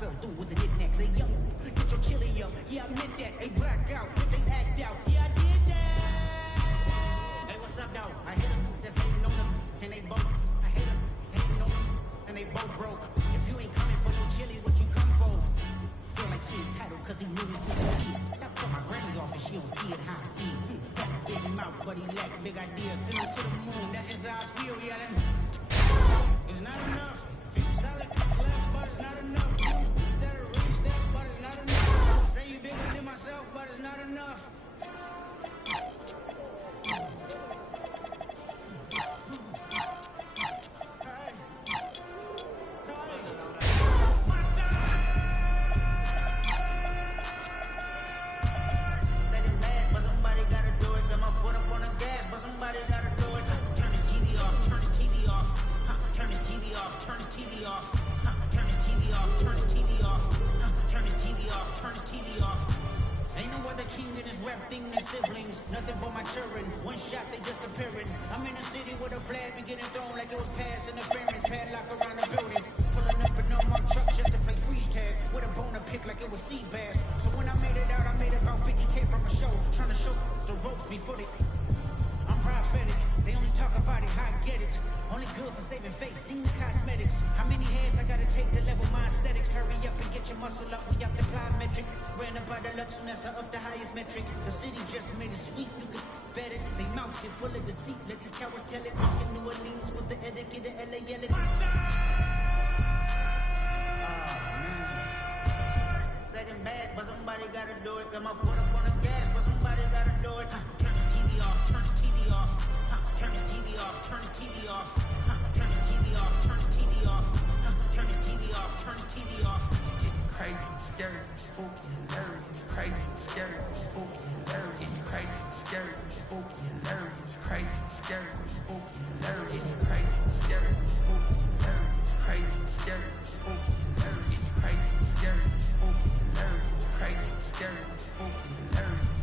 fell through with the knickknacks. Hey, young, get your chili up. Yeah, I meant that. Hey, black out if they act out. Yeah, I did that. Hey, what's up, dog? I hit them. That's hating on them. And they both. I hate them. Hating on them. And they both broke. If you ain't coming for no chili, what you come for? Feel like he entitled because he knew me since a kid. That put my granny off and she don't see it how I see it. Big mouth, but he lack big ideas. Send him to the moon. That's just how I feel. Yeah, that. It's not enough. You solid left, but it's not enough. You better reach that, but it's not enough. Say you bigger than myself, but it's not enough. Nothing for my children. One shot, they disappearing. I'm in a city with a flag be getting thrown like it was pass interference. Padlock around the building. Pulling up in no more truck just to play freeze tag. With a bone to pick like it was sea bass. So when I made it out, I made about 50K from a show. Trying to show the ropes before they... I'm prophetic. They only talk about it, how I get it. Only good for saving face, seen the cosmetics. How many hands I gotta take to level my aesthetics? Hurry up and get your muscle up, we up the plyometric. Ran up by the luxuriness, I up the highest metric. The city just made it sweet, you could bet it. They mouth get full of deceit, let these cowards tell it. Walk in New Orleans with the etiquette, the LA yelling. Second bad, but somebody gotta do it. Got my foot up on the gas, but somebody gotta do it. Turn this TV off, turn this TV off. Turn this TV off, turn this TV off. Turn this TV off, turn this TV off. Turn this TV off, turn this TV off. It's crazy, scary, spooky, hilarious. Crazy, scary, spooky, hilarious. Crazy, scary, spooky, hilarious. Crazy, scary, spooky, hilarious. Crazy, scary, spooky, hilarious. Crazy, scary, spooky, hilarious. Crazy, scary, spooky, hilarious. Crazy, scary, spooky, hilarious.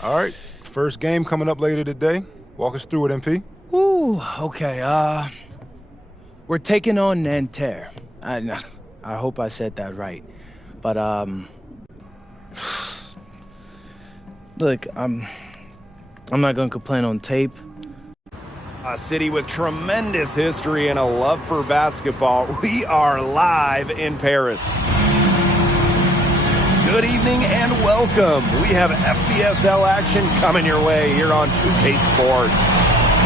All right, first game coming up later today. Walk us through it, MP. Ooh, okay, we're taking on Nanterre. I hope I said that right. But, look, I'm not gonna complain on tape. A city with tremendous history and a love for basketball. We are live in Paris. Good evening and welcome. We have FBSL action coming your way here on 2K Sports.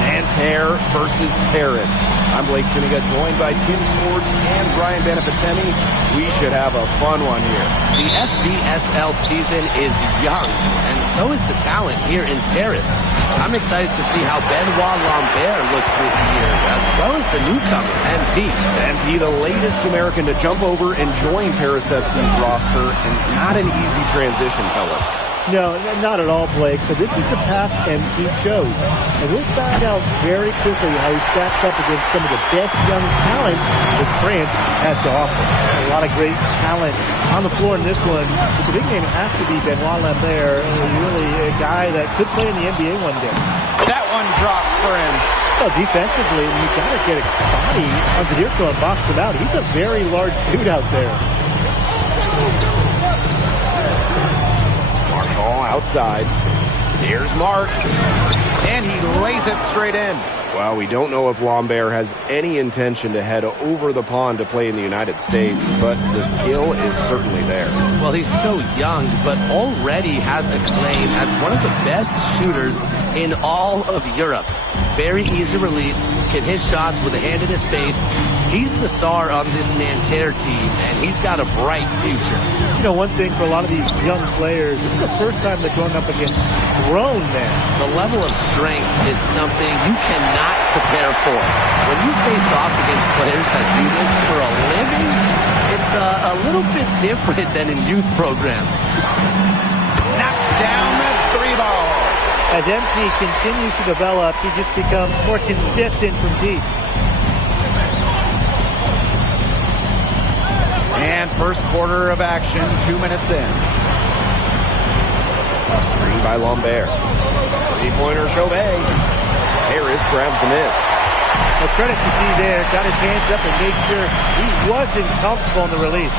Nanterre versus Paris. I'm Blake Siniga, joined by Tim Swartz and Brian Benefitemi. We should have a fun one here. The FBSL season is young, and so is the talent here in Paris. I'm excited to see how Benoit Lambert looks this year, as well as the newcomer, MP. MP, the latest American to jump over and join Paris FC's roster, and not an easy transition, fellas. No, not at all, Blake, but this is the path MP chose. And we'll find out very quickly how he stacks up against some of the best young talent that France has to offer. A lot of great talent on the floor in this one, but the big name has to be Benoit Lambert, really a guy that could play in the NBA one day. That one drops for him. Well, defensively, you've got to get a body onto the and box him out. He's a very large dude out there. Outside. Here's Marks. And he lays it straight in. Well, we don't know if Lambert has any intention to head over the pond to play in the United States, but the skill is certainly there. Well, he's so young, but already has a claim as one of the best shooters in all of Europe. Very easy release, can hit shots with a hand in his face. He's the star on this Nanterre team, and he's got a bright future. You know, one thing for a lot of these young players, this is the first time they're going up against grown men. The level of strength is something you cannot prepare for. When you face off against players that do this for a living, it's a little bit different than in youth programs. Knocks down the three ball. As MP continues to develop, he just becomes more consistent from deep. And first quarter of action, 2 minutes in. Screen by Lambert. Three-pointer Chauvet. Harris grabs the miss. Well, credit to D there. Got his hands up and made sure he wasn't comfortable in the release.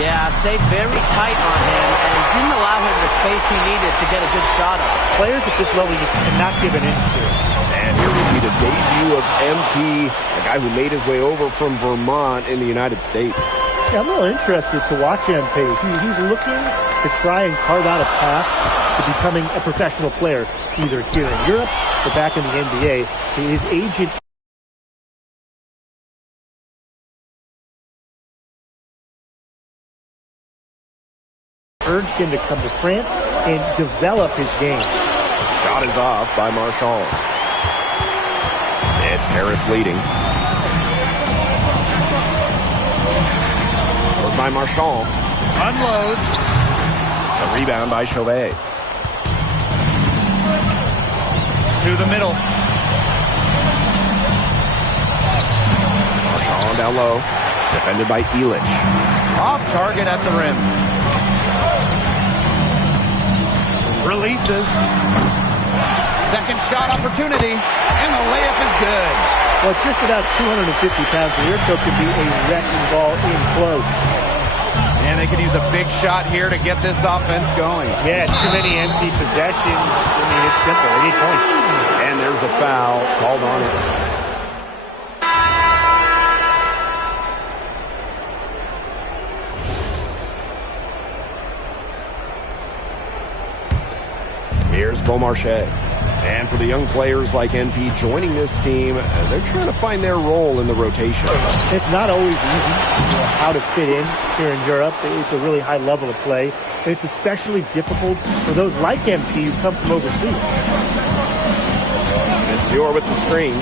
Yeah, stayed very tight on him and didn't allow him the space he needed to get a good shot up. Players at this level just cannot give an inch to. And here we see the debut of MP, a guy who made his way over from Vermont in the United States. Yeah, I'm real interested to watch MP. He's looking to try and carve out a path to becoming a professional player, either here in Europe or back in the NBA. His agent urged him to come to France and develop his game. Shot is off by Marshall. It's Paris leading. By Marchand. Unloads. The rebound by Chauvet. To the middle. Marchand down low. Defended by Elich. Off target at the rim. Releases. Second shot opportunity. And the layup is good. Well, just about 250 pounds, Mirko could be a wrecking ball in close. And they could use a big shot here to get this offense going. Yeah, too many empty possessions. I mean, it's simple. 8 points. And there's a foul called on it. Here's Beaumarchais. And for the young players like NP joining this team, they're trying to find their role in the rotation. It's not always easy, how to fit in here in Europe. It's a really high level of play. And it's especially difficult for those like MP who come from overseas. Monsieur with the screen.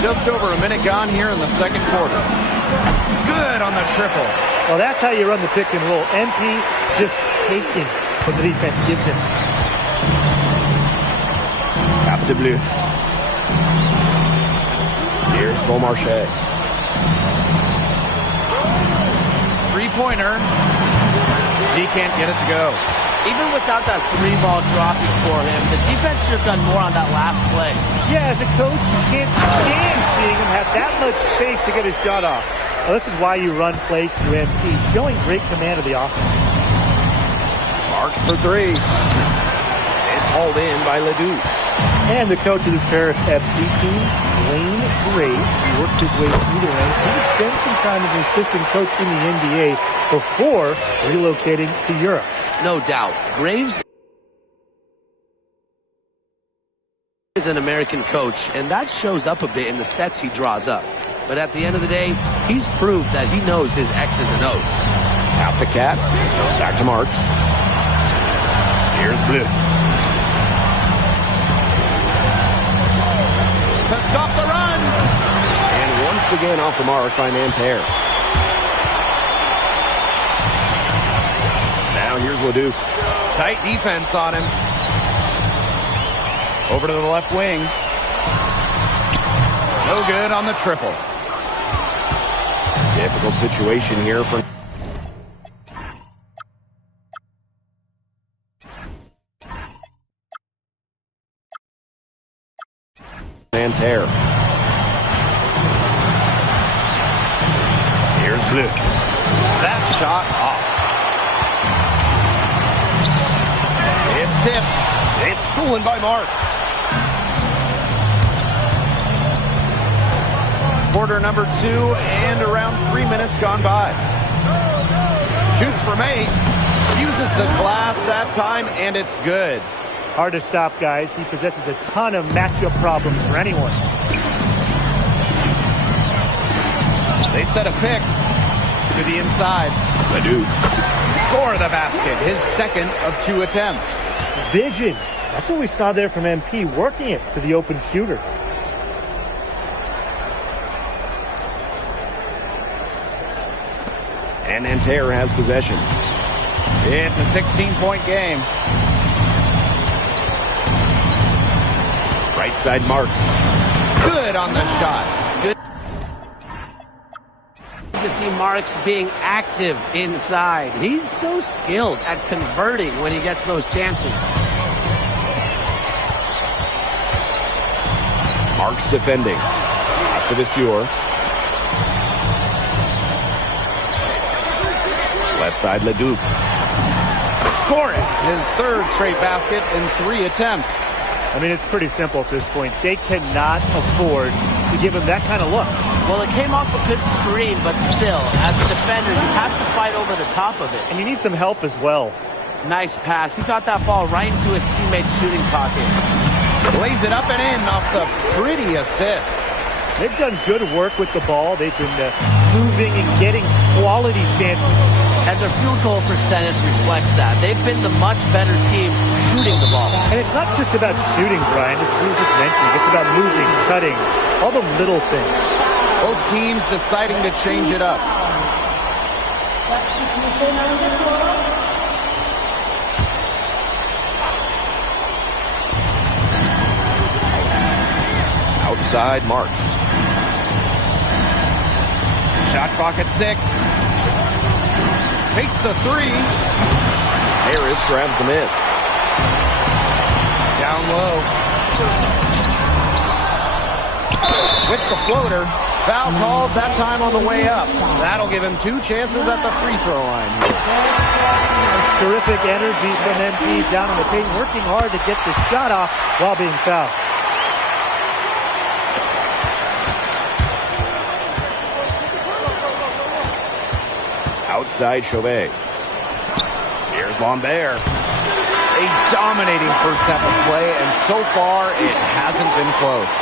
Just over a minute gone here in the second quarter. Good on the triple. Well, that's how you run the pick and roll. MP just taking what the defense gives him. Pass to Bleu. Here's Beaumarchais. Three-pointer. He can't get it to go. Even without that three ball dropping for him, the defense should have done more on that last play. Yeah, as a coach, you can't stand seeing him have that much space to get his shot off. Well, this is why you run plays through MP, showing great command of the offense. Marks for three. It's hauled in by Ledoux. And the coach of this Paris FC team, Wayne Graves, worked his way through the ranks. He would spend some time as an assistant coach in the NBA before relocating to Europe. No doubt. Graves is an American coach, and that shows up a bit in the sets he draws up. But at the end of the day, he's proved that he knows his X's and O's. Pass to Cat. Back to Marks. blue. To stop the run. And once again off the mark by Nanterre. Now here's Leduc. Tight defense on him. Over to the left wing. No good on the triple. Difficult situation here for Nanterre. Here's Blue. That shot off. It's tipped. It's stolen by Marks. Quarter number 2 and around 3 minutes gone by. Shoots from 8. Uses the glass that time, and it's good. Hard to stop, guys. He possesses a ton of matchup problems for anyone. They set a pick to the inside. Leduc. Score the basket. His second of 2 attempts. Vision. That's what we saw there from MP, working it to the open shooter. And Nanterre has possession. It's a 16-point game. Right side Marks. Good on the shot. Good to see Marks being active inside. He's so skilled at converting when he gets those chances. Marks defending. Pass to Viseur. Left side Leduc. Scoring his third straight basket in 3 attempts. I mean, it's pretty simple at this point. They cannot afford to give him that kind of look. Well, it came off a good screen, but still, as a defender, you have to fight over the top of it. And you need some help as well. Nice pass. He got that ball right into his teammate's shooting pocket. Lays it up and in off the pretty assist. They've done good work with the ball. They've been moving and getting quality chances. And their field goal percentage reflects that. They've been the much better team shooting the ball. And it's not just about shooting, Brian, as we were just mentioning. It's about moving, cutting, all the little things. Both teams deciding to change it up. Outside Marks. Shot clock at 6. Takes the 3. Harris grabs the miss. Down low. With the floater. Foul called that time on the way up. That'll give him 2 chances at the free throw line here. Terrific energy from MP down in the paint, working hard to get the shot off while being fouled. Outside Chauvet. Here's Lambert. A dominating first half of play, and so far it hasn't been close.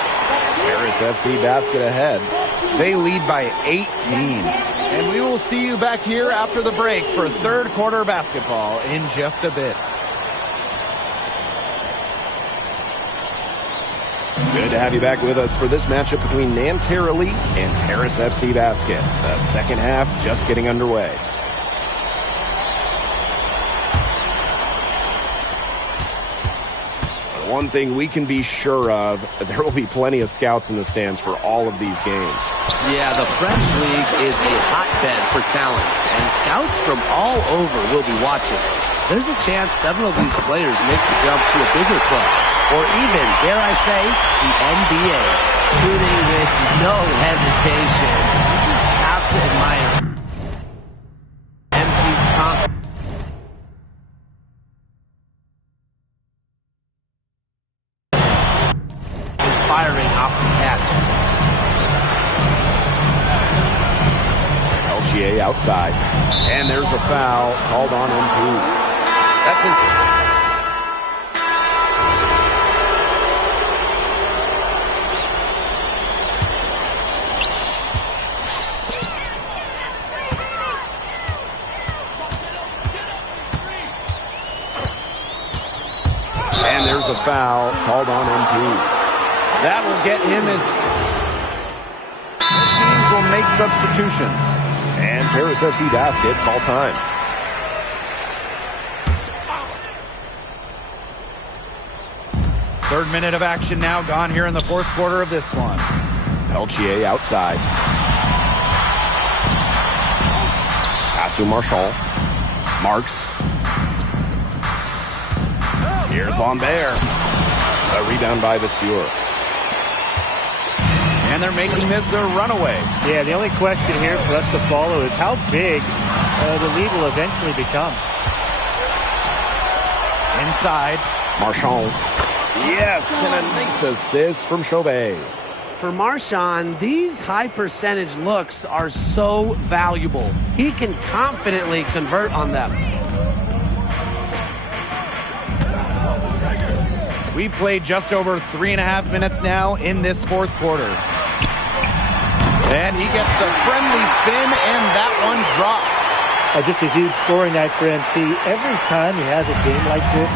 Paris FC basket ahead. They lead by 18. And we will see you back here after the break for third quarter basketball in just a bit. Good to have you back with us for this matchup between Nanterre Elite and Paris FC Basket. The second half just getting underway. One thing we can be sure of, there will be plenty of scouts in the stands for all of these games. Yeah, the French League is a hotbed for talents, and scouts from all over will be watching. There's a chance several of these players make the jump to a bigger club, or even, dare I say, the NBA. Shooting with no hesitation. You just have to admire MP's confidence. Firing off the catch. LGA outside. And there's a foul called on MP. That's his... And there's a foul called on MP. That will get him his... Teams will make substitutions. And Paris FC basket, call time. Third minute of action now gone here in the fourth quarter of this one. Peltier outside. Pass to Marchand. Marks. Here's Lambert. A rebound by Vasseur. And they're making this their runaway. Yeah, the only question here for us to follow is how big the lead will eventually become. Inside. Marchand. Yes, and a nice assist from Chauvet. For Marchand, these high percentage looks are so valuable. He can confidently convert on them. We played just over 3.5 minutes now in this fourth quarter. And he gets the friendly spin, and that one drops. Just a huge scoring night for MP. Every time he has a game like this,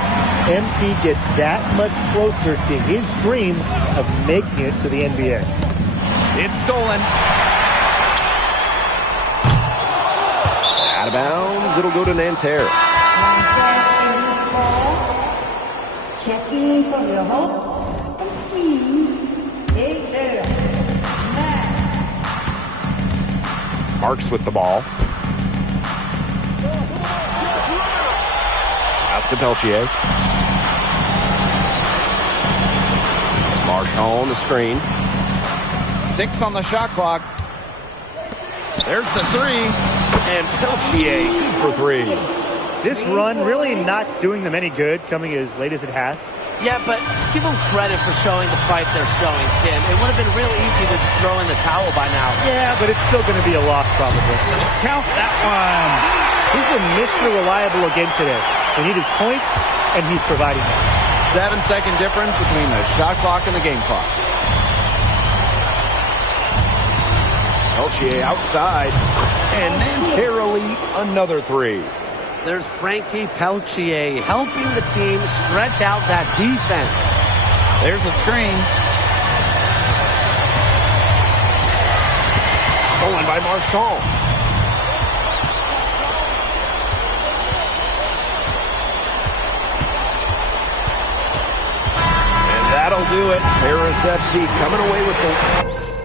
MP gets that much closer to his dream of making it to the NBA. It's stolen. Out of bounds, it'll go to Nanterre. Checking from your home and see a Marks with the ball. Pass to Peltier. Marchand on the screen. 6 on the shot clock. There's the three. And Peltier good for 3. This run really not doing them any good, coming as late as it has. Yeah, but give them credit for showing the fight they're showing, Tim. It would have been real easy to just throw in the towel by now. Yeah, but it's still going to be a loss probably. Count that one. He's been Mr. Reliable again today. They need his points, and he's providing them. 7-second difference between the shot clock and the game clock. Peltier outside. And Nanterre another 3. There's Frankie Peltier helping the team stretch out that defense. There's a screen. Stolen by Marchand. And that'll do it. Paris FC coming away with the...